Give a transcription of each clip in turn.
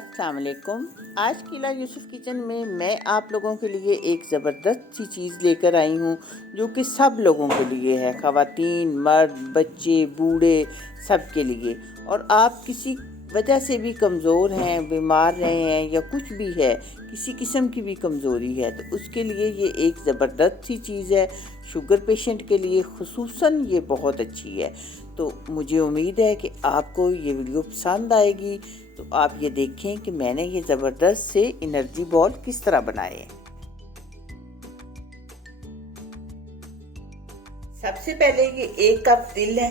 अस्सलाम वालेकुम। आज किला यूसुफ किचन में मैं आप लोगों के लिए एक ज़बरदस्त सी चीज़ लेकर आई हूँ जो कि सब लोगों के लिए है, ख़वातीन, मर्द, बच्चे, बूढ़े, सब के लिए। और आप किसी वजह से भी कमज़ोर हैं, बीमार रहे हैं या कुछ भी है, किसी किस्म की भी कमज़ोरी है, तो उसके लिए ये एक ज़बरदस्त सी चीज़ है। शुगर पेशेंट के लिए खुसूसन ये बहुत अच्छी है। तो मुझे उम्मीद है कि आपको ये वीडियो पसंद आएगी। तो आप ये देखें कि मैंने ये ज़बरदस्त से एनर्जी बॉल किस तरह बनाए हैं। सबसे पहले ये 1 कप तिल है,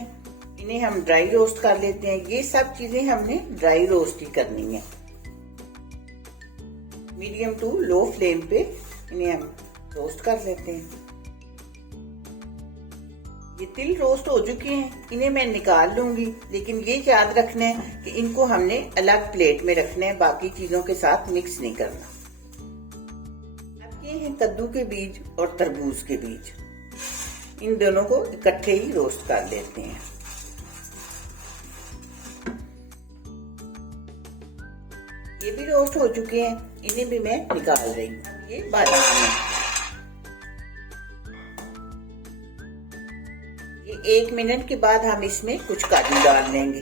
इन्हें हम ड्राई रोस्ट कर लेते हैं। ये सब चीज़ें हमने ड्राई रोस्ट ही करनी है। मीडियम टू लो फ्लेम पे इन्हें हम रोस्ट कर लेते हैं। ये तिल रोस्ट हो चुके हैं, इन्हें मैं निकाल लूंगी, लेकिन ये याद रखना है कि इनको हमने अलग प्लेट में रखना है, बाकी चीजों के साथ मिक्स नहीं करना। अब ये हैं कद्दू के बीज और तरबूज के बीज, इन दोनों को इकट्ठे ही रोस्ट कर लेते हैं। ये भी रोस्ट हो चुके हैं, इन्हें भी मैं निकाल रही हूँ। ये बादाम है, ये 1 मिनट के बाद हम इसमें कुछ काजू डाल लेंगे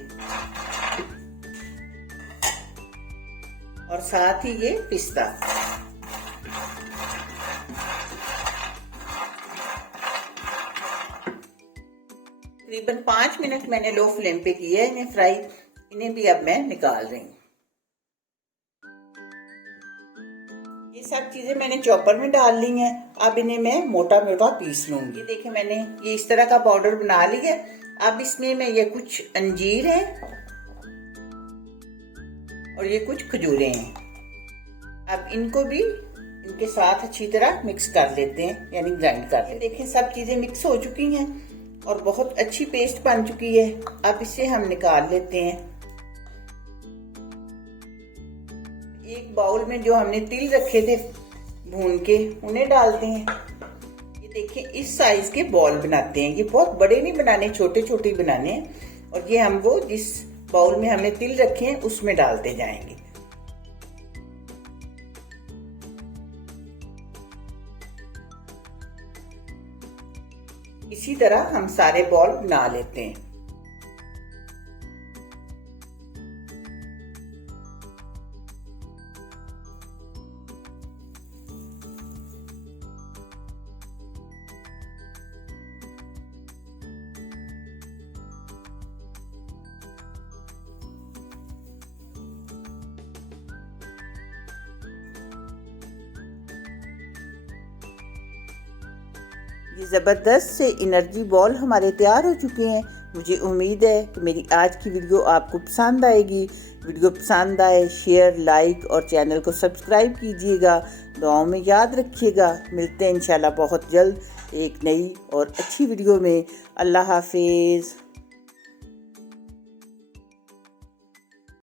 और साथ ही ये पिस्ता। तकरीबन 5 मिनट मैंने लो फ्लेम पे किया है इन्हें फ्राई। इन्हें भी अब मैं निकाल रही हूँ। ये सब चीजें मैंने चॉपर में डाल ली हैं। अब इन्हें मैं मोटा मोटा पीस लूंगी। देखिए मैंने ये इस तरह का पाउडर बना लिया। अब इसमें मैं ये कुछ अंजीर है और ये कुछ खजूरें हैं। अब इनको भी इनके साथ अच्छी तरह मिक्स कर लेते हैं, यानी ग्राइंड कर लेते हैं। देखिए सब चीजें मिक्स हो चुकी हैं और बहुत अच्छी पेस्ट बन चुकी है। अब इसे हम निकाल लेते हैं। एक बाउल में जो हमने तिल रखे थे भून के, उन्हें डालते हैं। ये देखिए इस साइज के बॉल बनाते हैं। ये बहुत बड़े नहीं बनाने, छोटे छोटे बनाने हैं। और ये हम वो जिस बाउल में हमने तिल रखे हैं उसमें डालते जाएंगे। इसी तरह हम सारे बॉल बना लेते हैं। ये ज़बरदस्त से एनर्जी बॉल हमारे तैयार हो चुके हैं। मुझे उम्मीद है कि मेरी आज की वीडियो आपको पसंद आएगी। वीडियो पसंद आए शेयर, लाइक और चैनल को सब्सक्राइब कीजिएगा। दुआओं में याद रखिएगा। मिलते हैं इंशाल्लाह बहुत जल्द एक नई और अच्छी वीडियो में। अल्लाह हाफिज़।